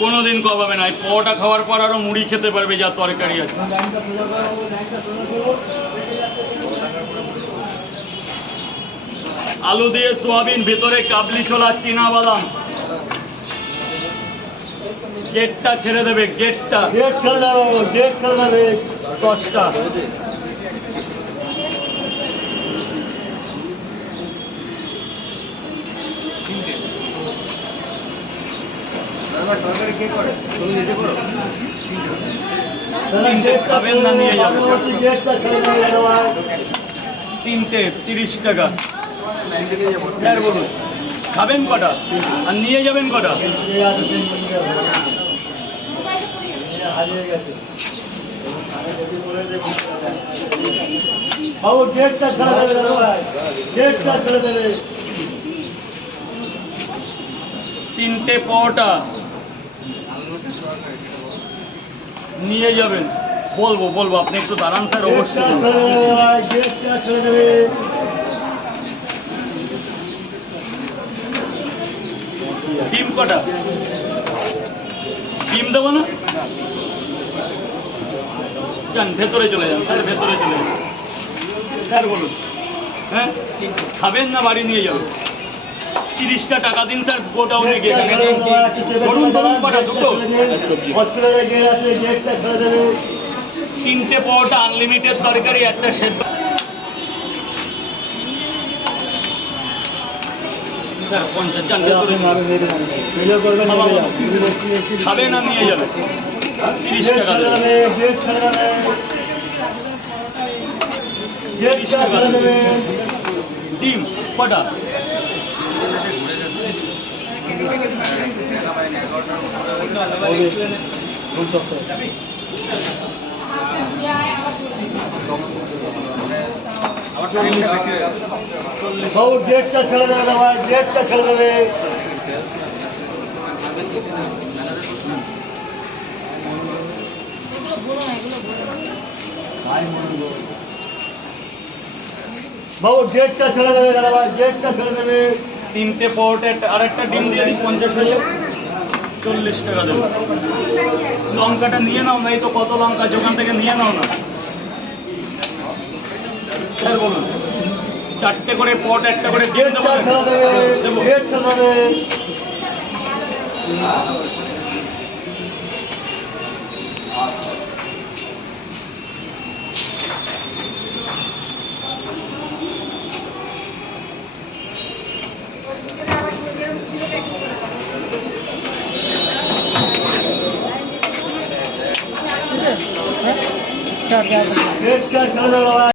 কোনোদিন কম হবে না। এই পোটা খাওয়ার পর আরো মুড়ি খেতে পারবে, যা তরকারি আছে। আলু দিয়ে সোয়াবিন, ভেতরে কাবলি ছোলা, চীনা বাদাম। গেটটা ছেড়ে দেবে, গেটটা। গেট ছেড়ে দেবো, গেট ছেড়ে দেবে। 10টা। খাবেন না নিয়ে যাবেন। গেটটা ছেড়ে দেবে দাদা। 3টে 30 টাকা। স্যার বলুন খাবেন কটা আর নিয়ে যাবেন কটা? বাবু গেটটা ছেড়ে দেবে দাদা, গেটটা ছেড়ে দেবে। 3টে পরোটা নিয়ে যাবেন। বলবো আপনি একটু দাঁড়ান স্যার। অবশ্যই গেটটা ছেড়ে দেবে। ডিম কটা? ডিম দেবো না? যান ভেতরে চলে যান স্যার, ভেতরে চলে যান। স্যার বলুন, হ্যাঁ খাবেন না বাড়ি নিয়ে যাবেন? 30টা টাকা দিন স্যার, গোডাউনে গিয়ে ধরুন কটা? দুটো হসপিটালে গেট আছে, গেটটা ছেড়ে দেবে। 3টে পরোটা, আনলিমিটেড তরকারি, একটা সেদ্ধ। স্যার 50। যান ভেতরে। খাবে না নিয়ে যাবে? 30 টাকা দেবে। গেট ছেড়ে দেবে, গেটটা ছেড়ে দেবে। ডিম কটা? বাবু গেটটা ছেড়ে দেবে দাদা, গেটটা ছেড়ে দেবে। বাবু গেটটা ছেড়ে দেবে দাদা, গেটটা ছেড়ে দেবে। 3টে পরোটা আর একটা ডিম দিয়ে দিই, 50 হয়ে যাবে। 40 টাকা দেবে। লঙ্কাটা নিয়ে নাও, নাই তো কত লঙ্কা দোকান থেকে নিয়ে নাও না। স্যার বলুন 4টে করে পট, একটা করে ডিম দেবো। গেটটা ছেড়ে দেবে, দেবো। গেট ছেড়ে দেবে। গেটটা ছেড়ে দেবে।